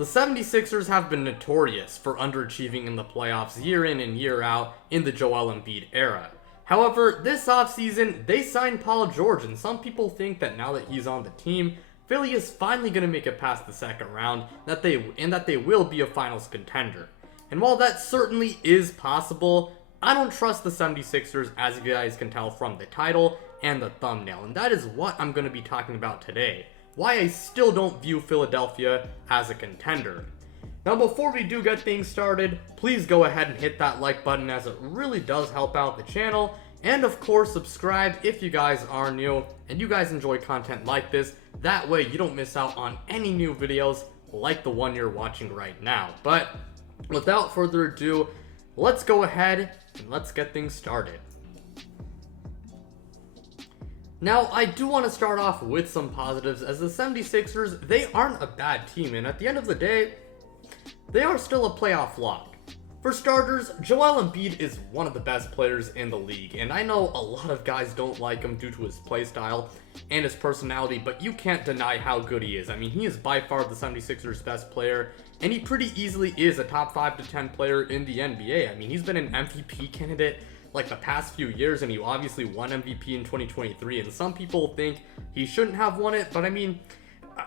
The 76ers have been notorious for underachieving in the playoffs year in and year out in the Joel Embiid era. However, this offseason, they signed Paul George, and some people think that now that he's on the team, Philly is finally going to make it past the second round, that they will be a finals contender. And while that certainly is possible, I don't trust the 76ers, as you guys can tell from the title and the thumbnail, and that is what I'm going to be talking about today. Why I still don't view Philadelphia as a contender. Now, before we do get things started, please go ahead and hit that like button, as it really does help out the channel. And of course, subscribe if you guys are new and you guys enjoy content like this. That way you don't miss out on any new videos like the one you're watching right now. But without further ado, let's go ahead and let's get things started. Now, I do want to start off with some positives, as the 76ers, they aren't a bad team, and at the end of the day, they are still a playoff lock. For starters, Joel Embiid is one of the best players in the league, and I know a lot of guys don't like him due to his play style and his personality, but you can't deny how good he is. I mean, he is by far the 76ers' best player, and he pretty easily is a top 5 to 10 player in the NBA. I mean, he's been an MVP candidate like the past few years, and he obviously won MVP in 2023, and some people think he shouldn't have won it, but I mean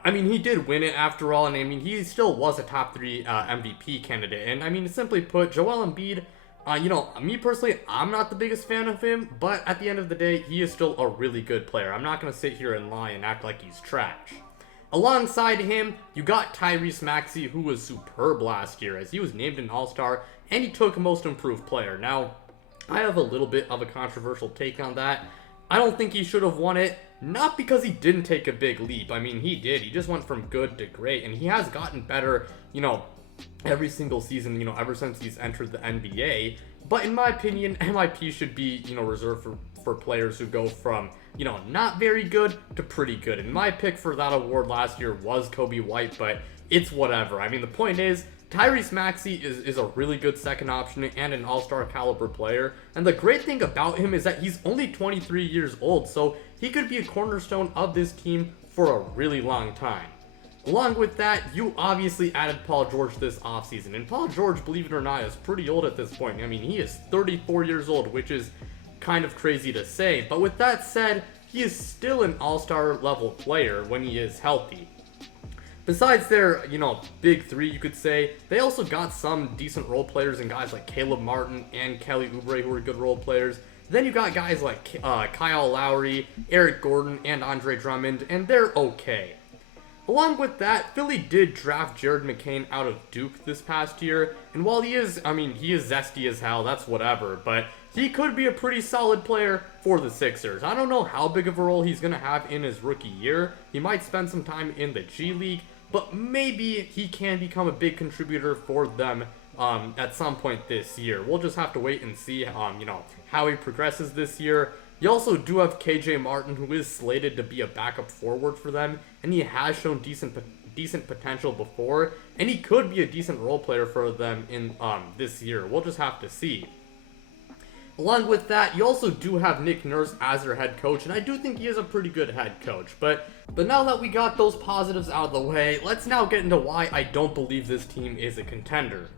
he did win it after all, and I mean he still was a top 3 MVP candidate. And I mean, simply put, Joel Embiid, me personally, I'm not the biggest fan of him, but at the end of the day, he is still a really good player. I'm not going to sit here and lie and act like he's trash. Alongside him, you got Tyrese Maxey, who was superb last year, as he was named an All-Star, and he took Most Improved Player. Now, I have a little bit of a controversial take on that. I don't think he should have won it, not because he didn't take a big leap. I mean, he did. He just went from good to great, and he has gotten better, every single season, ever since he's entered the NBA. But in my opinion, MIP should be, reserved for players who go from, not very good to pretty good. And my pick for that award last year was Kobe White, but it's whatever. I mean, the point is, Tyrese Maxey is a really good second option and an all-star caliber player. And the great thing about him is that he's only 23 years old, so he could be a cornerstone of this team for a really long time. Along with that, you obviously added Paul George this offseason. And Paul George, believe it or not, is pretty old at this point. I mean, he is 34 years old, which is kind of crazy to say. But with that said, he is still an all-star level player when he is healthy. Besides their, big three, you could say, they also got some decent role players and guys like Caleb Martin and Kelly Oubre, who are good role players. Then you got guys like Kyle Lowry, Eric Gordon, and Andre Drummond, and they're okay. Along with that, Philly did draft Jared McCain out of Duke this past year, and while he is zesty as hell, that's whatever, but he could be a pretty solid player for the Sixers. I don't know how big of a role he's going to have in his rookie year. He might spend some time in the G League, but maybe he can become a big contributor for them at some point this year. We'll just have to wait and see, how he progresses this year. You also do have KJ Martin, who is slated to be a backup forward for them, and he has shown decent potential before, and he could be a decent role player for them in this year. We'll just have to see. Along with that, you also do have Nick Nurse as their head coach, and I do think he is a pretty good head coach. But now that we got those positives out of the way, let's now get into why I don't believe this team is a contender.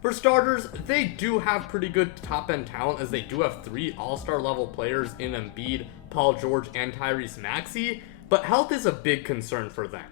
For starters, they do have pretty good top-end talent, as they do have 3 all-star level players in Embiid, Paul George, and Tyrese Maxey, but health is a big concern for them.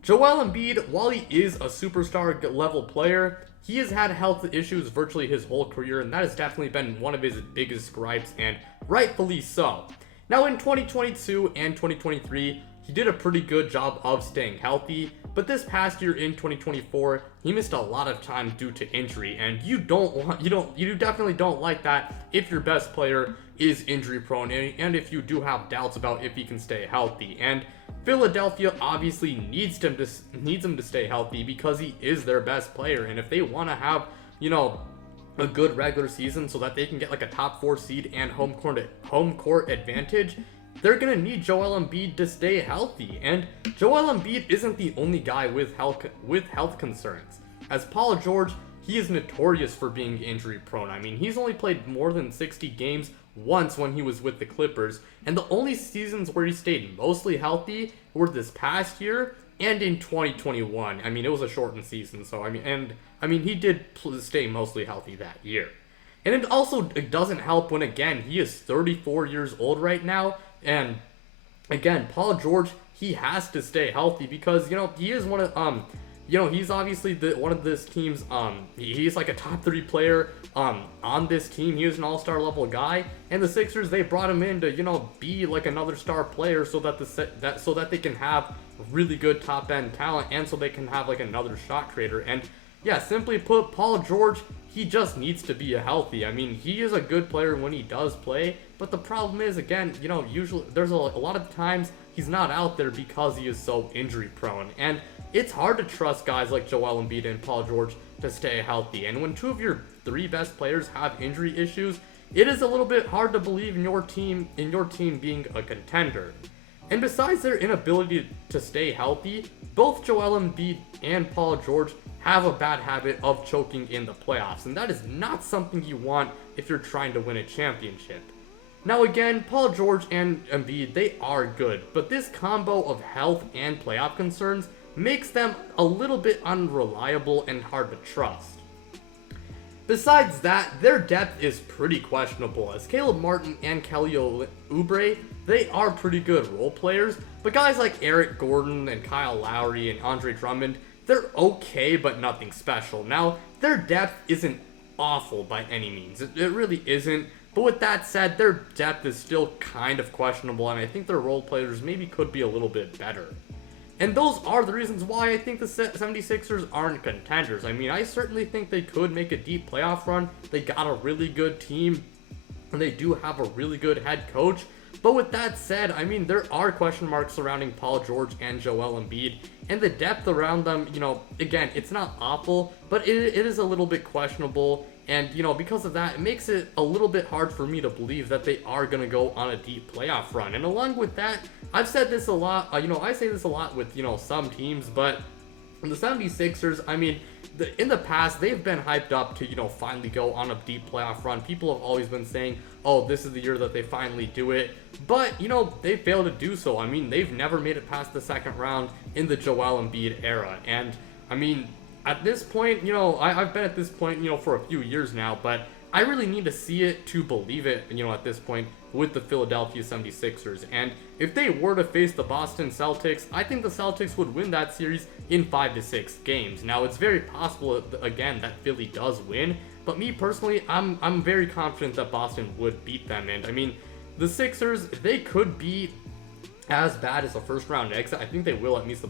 Joel Embiid, while he is a superstar level player, he has had health issues virtually his whole career, and that has definitely been one of his biggest gripes, and rightfully so. Now, in 2022 and 2023, he did a pretty good job of staying healthy, but this past year in 2024, he missed a lot of time due to injury, and you definitely don't like that if your best player is injury prone, and if you do have doubts about if he can stay healthy. And Philadelphia obviously needs him to stay healthy, because he is their best player, and if they want to have, a good regular season so that they can get like a top 4 seed and home court advantage, they're going to need Joel Embiid to stay healthy. And Joel Embiid isn't the only guy with health concerns. As Paul George, he is notorious for being injury prone. I mean, he's only played more than 60 games once when he was with the Clippers, and the only seasons where he stayed mostly healthy were this past year and in 2021. I mean, it was a shortened season, so he did stay mostly healthy that year. And it doesn't help when, again, he is 34 years old right now, and again, Paul George, he has to stay healthy because, he is one of, he's obviously one of this team's, he's like a top 3 player, on this team. He is an all-star level guy, and the Sixers, they brought him in to, be like another star player so that they can have really good top-end talent, and so they can have like another shot creator. And yeah, simply put, Paul George, he just needs to be healthy. I mean, he is a good player when he does play, but the problem is, again, usually there's a lot of times he's not out there because he is so injury prone, and it's hard to trust guys like Joel Embiid and Paul George to stay healthy. And when 2 of your 3 best players have injury issues, it is a little bit hard to believe in your team being a contender. And besides their inability to stay healthy, both Joel Embiid and Paul George have a bad habit of choking in the playoffs, and that is not something you want if you're trying to win a championship. Now again, Paul George and Embiid, they are good, but this combo of health and playoff concerns makes them a little bit unreliable and hard to trust. Besides that, their depth is pretty questionable, as Caleb Martin and Kelly Oubre, they are pretty good role players, but guys like Eric Gordon and Kyle Lowry and Andre Drummond, they're okay, but nothing special. Now, their depth isn't awful by any means. It really isn't. But with that said, their depth is still kind of questionable, and I think their role players maybe could be a little bit better. And those are the reasons why I think the 76ers aren't contenders. I mean, I certainly think they could make a deep playoff run. They got a really good team, and they do have a really good head coach. But with that said, I mean, there are question marks surrounding Paul George and Joel Embiid, and the depth around them, again, it's not awful, but it is a little bit questionable, and, because of that, it makes it a little bit hard for me to believe that they are going to go on a deep playoff run. And along with that, I've said this a lot, I say this a lot with, some teams, but the 76ers, I mean, in the past, they've been hyped up to, finally go on a deep playoff run. People have always been saying, oh, this is the year that they finally do it. But, they failed to do so. I mean, they've never made it past the second round in the Joel Embiid era. And, I mean, at this point, I've been at this point, for a few years now, but I really need to see it to believe it, at this point with the Philadelphia 76ers. And if they were to face the Boston Celtics, I think the Celtics would win that series in 5 to 6 games. Now, it's very possible, again, that Philly does win, but me personally, I'm very confident that Boston would beat them. And I mean, the Sixers, they could be as bad as a first round exit. I think they will at least,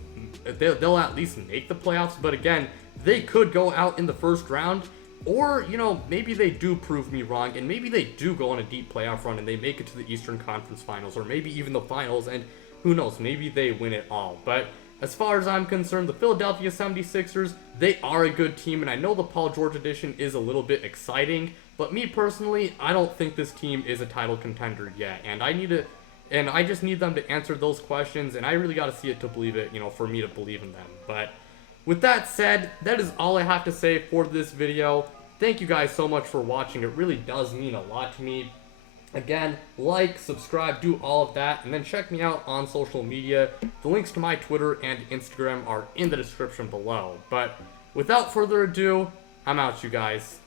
they'll at least make the playoffs, but again, they could go out in the first round. Or, maybe they do prove me wrong, and maybe they do go on a deep playoff run and they make it to the Eastern Conference Finals, or maybe even the Finals, and who knows, maybe they win it all. But as far as I'm concerned, the Philadelphia 76ers, they are a good team, and I know the Paul George edition is a little bit exciting, but me personally, I don't think this team is a title contender yet, and I just need them to answer those questions, and I really got to see it to believe it, for me to believe in them. But with that said, that is all I have to say for this video. Thank you guys so much for watching. It really does mean a lot to me. Again, like, subscribe, do all of that, and then check me out on social media. The links to my Twitter and Instagram are in the description below. But without further ado, I'm out, you guys.